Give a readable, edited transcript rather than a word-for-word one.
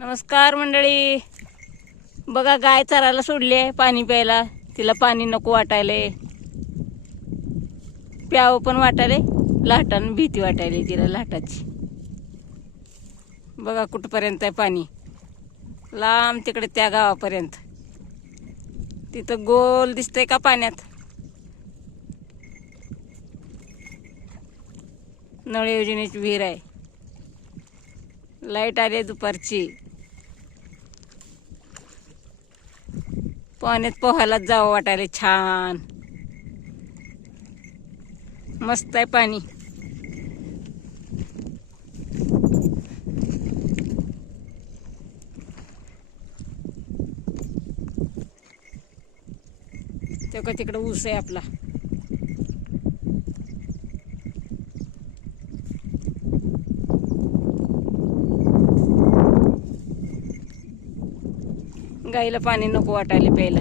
नमस्कार मंडळी. बघा गाय चरायला सोडली आहे पाणी प्यायला. तिला पाणी नको वाटायले, प्यावं पण वाटायले, लाटान भीती वाटायली तिला लाटाची. बघा कुठपर्यंत आहे पाणी, लांब तिकडे त्या गावापर्यंत. तिथं गोल दिसतंय का पाण्यात. नळ योजनेची विहीर आहे. लाईट आली दुपारची. पाण्यात पोहायला जावं वाटायला छान. मस्त आहे पाणी. तेव्हा तिकडे ऊस आहे आपला. गाईला पाणी नको वाटायला प्यायला.